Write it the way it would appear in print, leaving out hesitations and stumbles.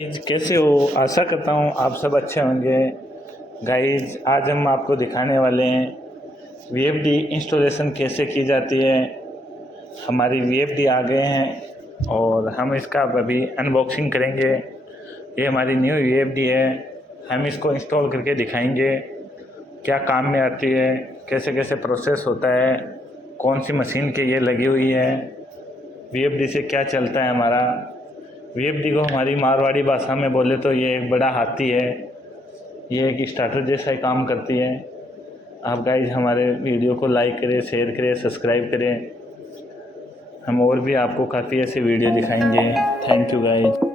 कैसे हो? आशा करता हूँ आप सब अच्छे होंगे। गाइज, आज हम आपको दिखाने वाले हैं वीएफडी इंस्टॉलेशन कैसे की जाती है। हमारी वीएफडी आ गए हैं और हम इसका अभी अनबॉक्सिंग करेंगे। ये हमारी न्यू वीएफडी है। हम इसको इंस्टॉल करके दिखाएंगे क्या काम में आती है, कैसे कैसे प्रोसेस होता है, कौन सी मशीन के ये लगी हुई है, वीएफडी से क्या चलता है हमारा। वीएफडी को हमारी मारवाड़ी भाषा में बोले तो ये एक बड़ा हाथी है। ये एक स्टार्टर जैसा ही काम करती है। आप गाइज हमारे वीडियो को लाइक करें, शेयर करें, सब्सक्राइब करें। हम और भी आपको काफ़ी ऐसे वीडियो दिखाएंगे। Thank you guys.